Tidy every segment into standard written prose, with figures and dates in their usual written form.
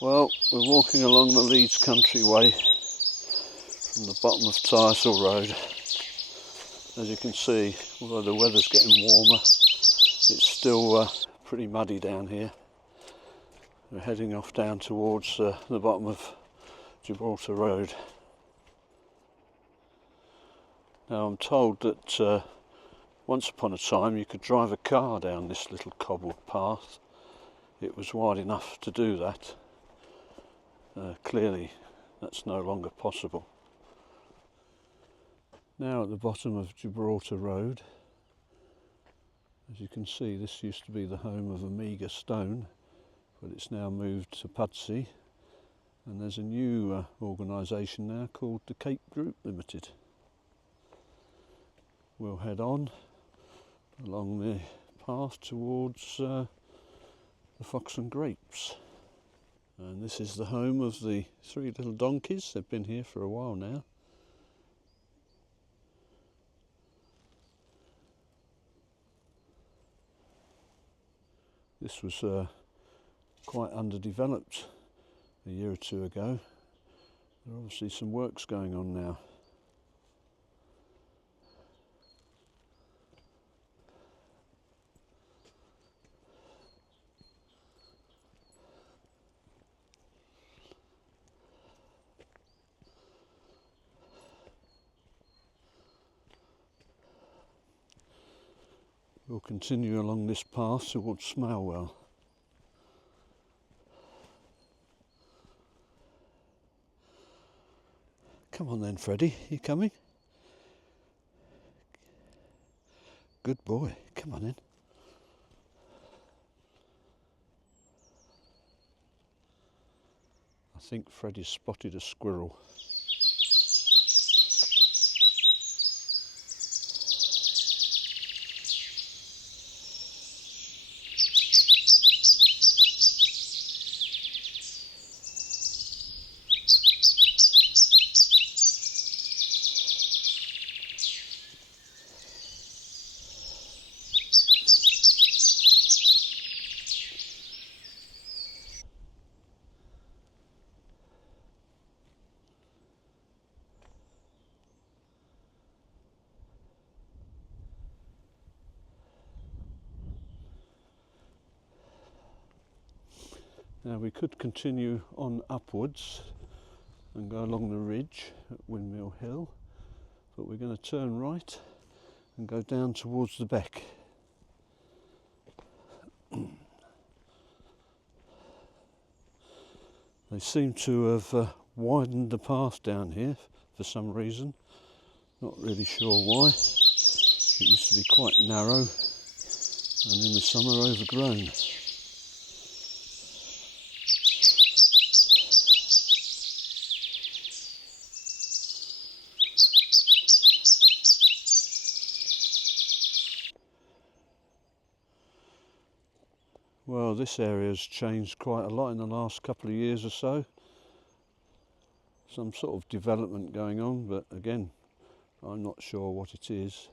Well, we're walking along the Leeds countryway from the bottom of Tyersall Road. As you can see, although the weather's getting warmer, it's still pretty muddy down here. We're heading off down towards the bottom of Gibraltar Road. Now I'm told that once upon a time you could drive a car down this little cobbled path. It was wide enough to do that. Clearly that's no longer possible. Now at the bottom of Gibraltar Road, as you can see, this used to be the home of Omega Stone, but it's now moved to Pudsey, and there's a new organisation now called the Cape Group Limited. We'll head on along the path towards the Fox and Grapes. And this is the home of the three little donkeys. They've been here for a while now. This was quite underdeveloped a year or two ago. There are obviously some works going on now. We'll continue along this path towards Smalewell. Come on then, Freddie, you coming? Good boy, come on in. I think Freddie's spotted a squirrel. Now we could continue on upwards and go along the ridge at Windmill Hill, but we're going to turn right and go down towards the beck. They seem to have widened the path down here for some reason, not really sure why. It used to be quite narrow and in the summer overgrown. Well, this area has changed quite a lot in the last couple of years or so. Some sort of development going on, but again, I'm not sure what it is.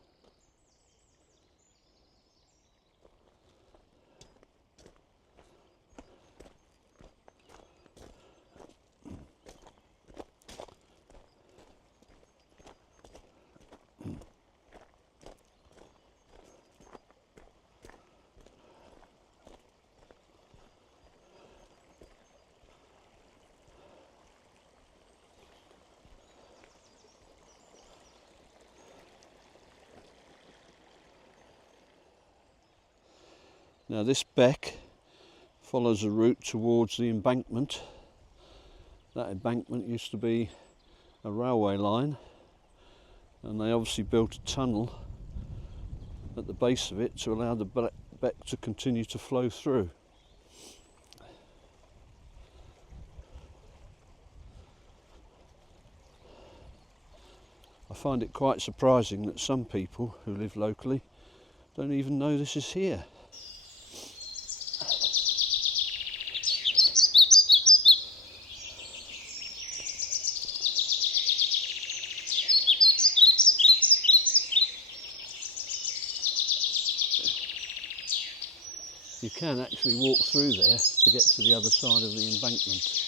Now this beck follows a route towards the embankment. That embankment used to be a railway line, and they obviously built a tunnel at the base of it to allow the beck to continue to flow through. I find it quite surprising that some people who live locally don't even know this is here. you can actually walk through there to get to the other side of the embankment.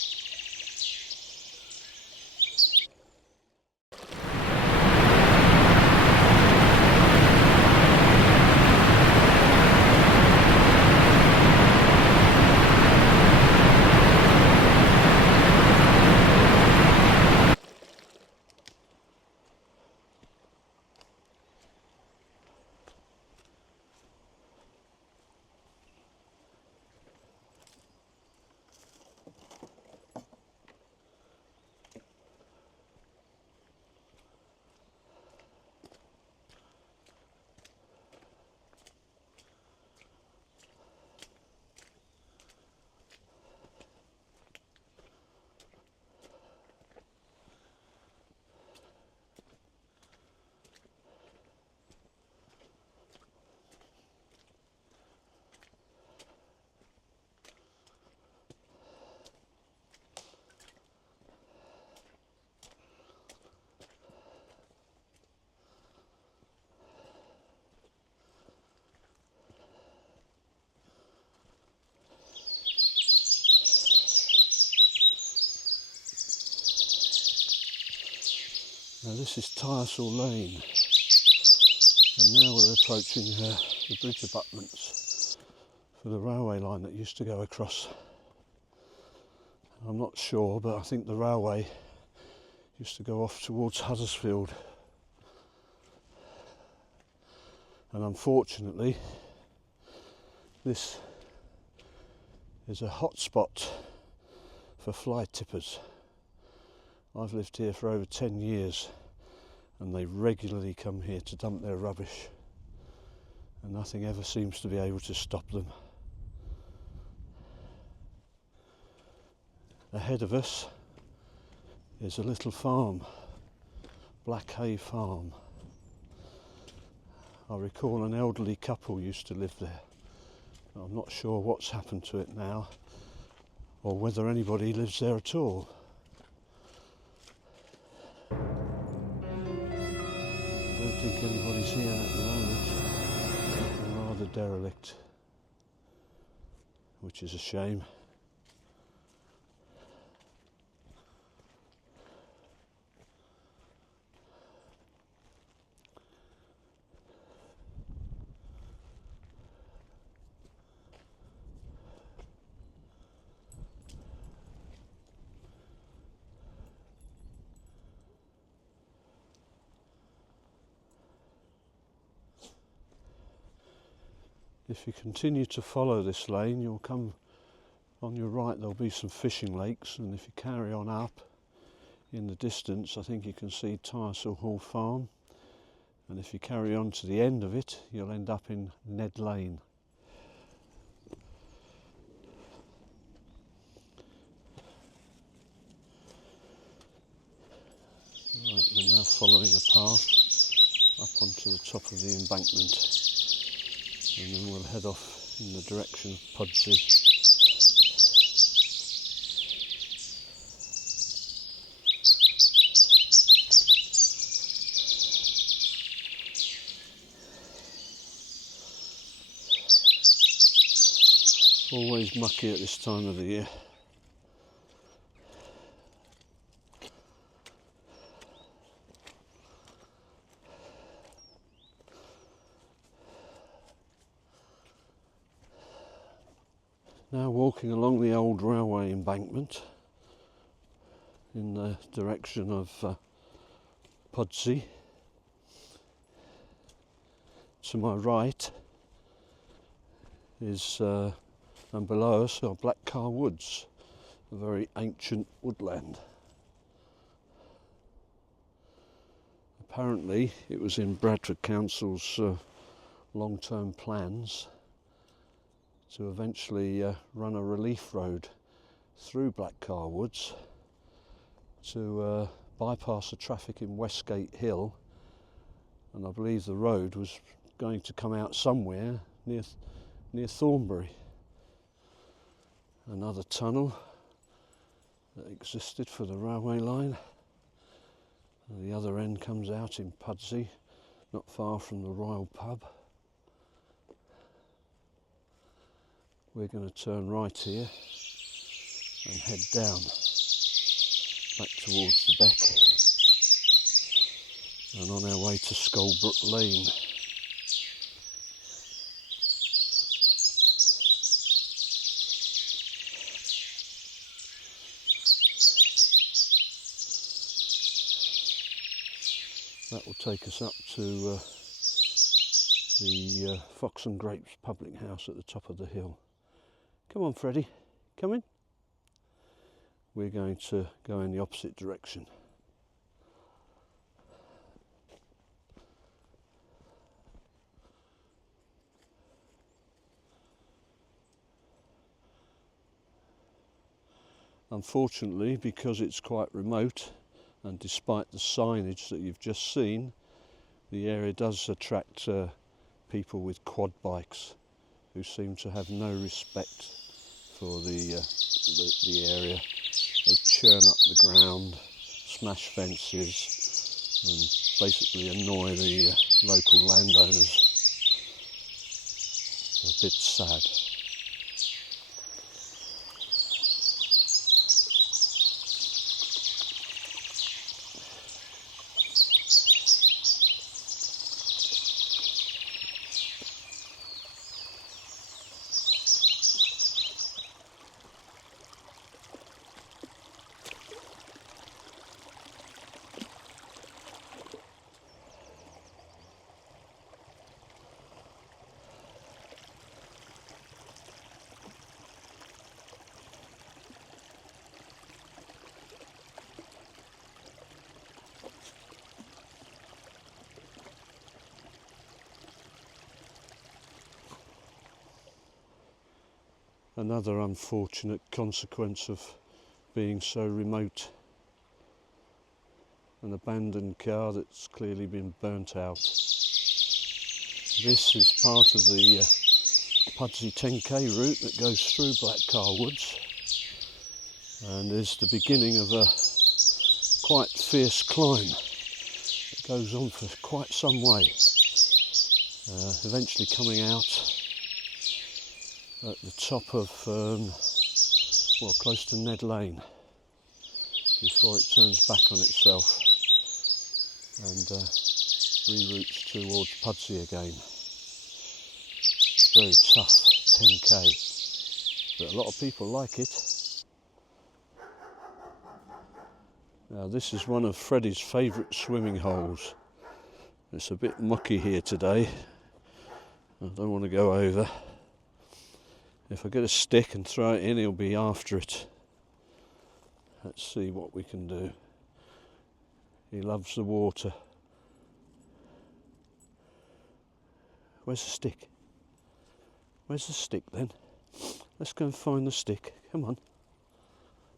Now this is Tyersall Lane, and now we're approaching the bridge abutments for the railway line that used to go across. I'm not sure, but I think the railway used to go off towards Huddersfield. And unfortunately, this is a hot spot for fly tippers. I've lived here for over 10 years and they regularly come here to dump their rubbish, and nothing ever seems to be able to stop them. Ahead of us is a little farm, Black Carr Farm. I recall an elderly couple used to live there. I'm not sure what's happened to it now or whether anybody lives there at all. I don't think anybody's here at the moment. They're rather derelict, which is a shame. If you continue to follow this lane, you'll come on your right, there'll be some fishing lakes, and if you carry on up in the distance, I think you can see Tyersall Hall Farm, and if you carry on to the end of it, you'll end up in Ned Lane. Right, we're now following a path up onto the top of the embankment, and then we'll head off in the direction of Pudsey. Always mucky at this time of the year. Now walking along the old railway embankment in the direction of Pudsey. To my right is, and below us, are Black Carr Woods, a very ancient woodland. Apparently it was in Bradford Council's long-term plans to eventually run a relief road through Black Carr Woods to bypass the traffic in Westgate Hill, and I believe the road was going to come out somewhere near Thornbury. Another tunnel that existed for the railway line. And the other end comes out in Pudsey, not far from the Royal Pub. we're going to turn right here and head down back towards the beck and on our way to Skullbrook Lane. That will take us up to the Fox and Grapes public house at the top of the hill. Come on, Freddie, come in. We're going to go in the opposite direction. Unfortunately, because it's quite remote, and despite the signage that you've just seen, the area does attract people with quad bikes who seem to have no respect for the area. They churn up the ground, smash fences and basically annoy the local landowners. It's a bit sad. Another unfortunate consequence of being so remote. An abandoned car that's clearly been burnt out. This is part of the Pudsey 10k route that goes through Black Carr Woods and is the beginning of a quite fierce climb. It goes on for quite some way, eventually coming out at the top of, well, close to Ned Lane before it turns back on itself and reroutes towards Pudsey again. Very tough 10k, but a lot of people like it. Now this is one of Freddie's favourite swimming holes. It's a bit mucky here today. I don't want to go over. If I get a stick and throw it in, he'll be after it. Let's see what we can do. He loves the water. Where's the stick? Where's the stick then? Let's go and find the stick. Come on.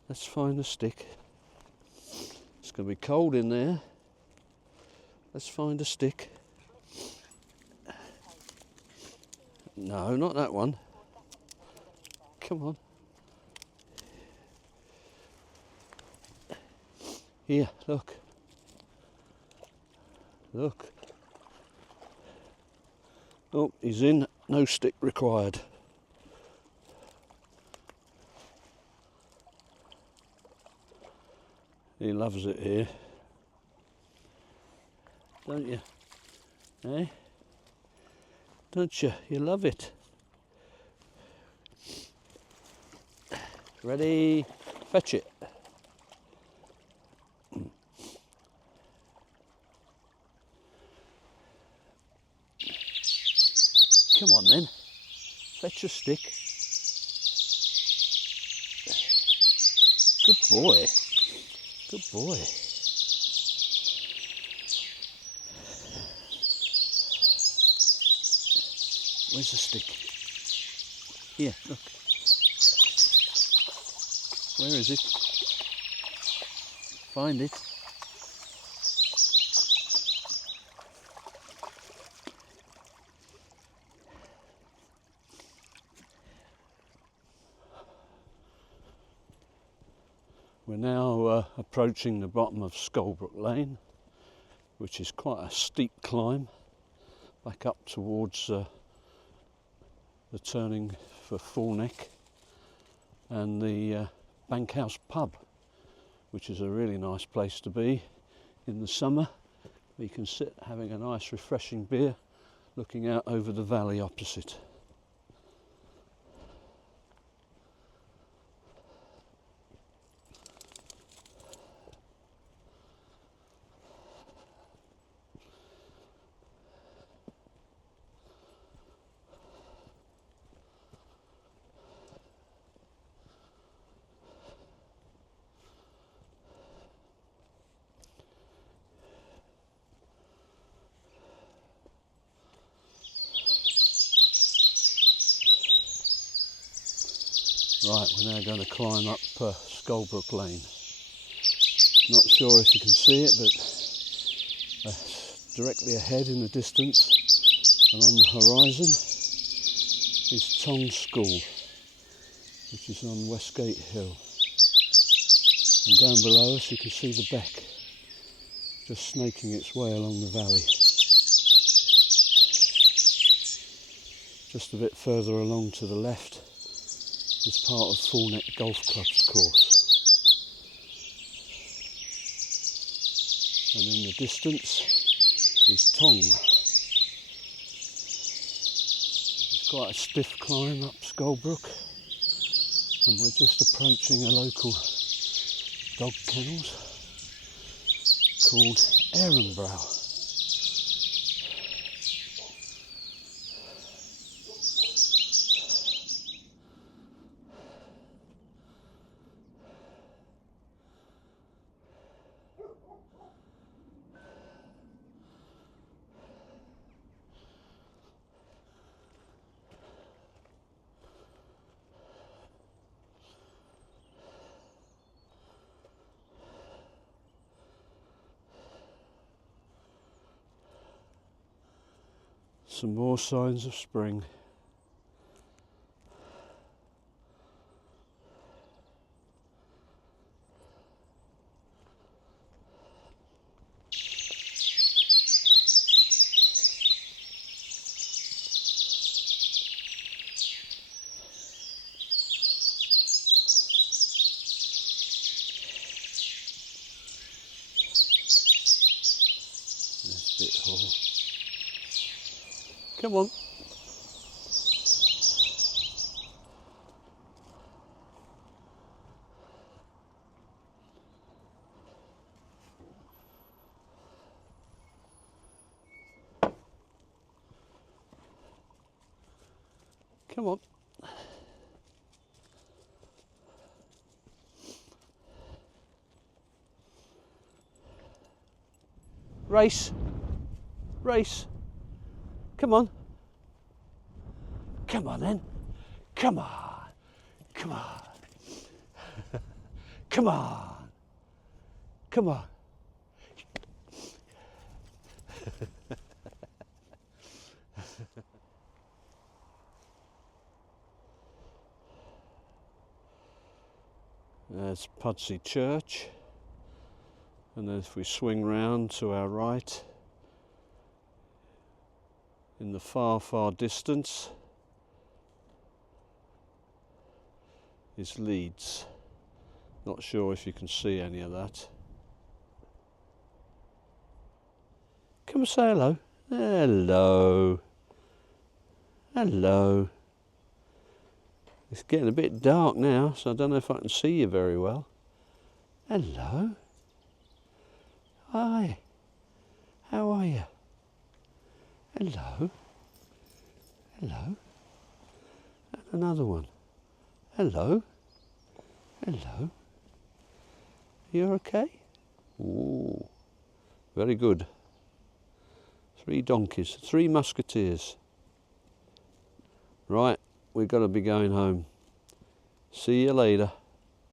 Let's find the stick. It's going to be cold in there. Let's find a stick. No, not that one. Come on. Here, look. Look. Oh, he's in. No stick required. He loves it here. Don't you? Eh? Don't you? You love it. Ready? Fetch it. Come on then. Fetch a stick. Good boy. Good boy. Where's the stick? Here, look. Where is it? Find it. We're now approaching the bottom of Skullbrook Lane, which is quite a steep climb back up towards the turning for Fullneck and the Bankhouse pub, which is a really nice place to be in the summer. You can sit having a nice refreshing beer looking out over the valley opposite. Right, we're now going to climb up Skullbrook Lane. Not sure if you can see it, but directly ahead in the distance and on the horizon is Tong School, which is on Westgate Hill. And down below us you can see the beck just snaking its way along the valley. Just a bit further along to the left is part of Fullneck Golf Club's course. And in the distance is Tong. It's quite a stiff climb up Skullbrook, and we're just approaching a local dog kennels called Ehrenbrow. Some more signs of spring. This bit hole. Come on. Come on. Race. Race. Come on. Come on then. Come on. Come on. Come on. Come on. There's Pudsey Church, and then if we swing round to our right, in the far, far distance is Leeds. Not sure if you can see any of that. Come and say hello. Hello. Hello. It's getting a bit dark now, so I don't know if I can see you very well. Hello. Hi. How are you? Hello. Hello. And another one. Hello. Hello. You okay? Ooh. Very good. 3 donkeys, 3 musketeers. Right, we've got to be going home. See you later.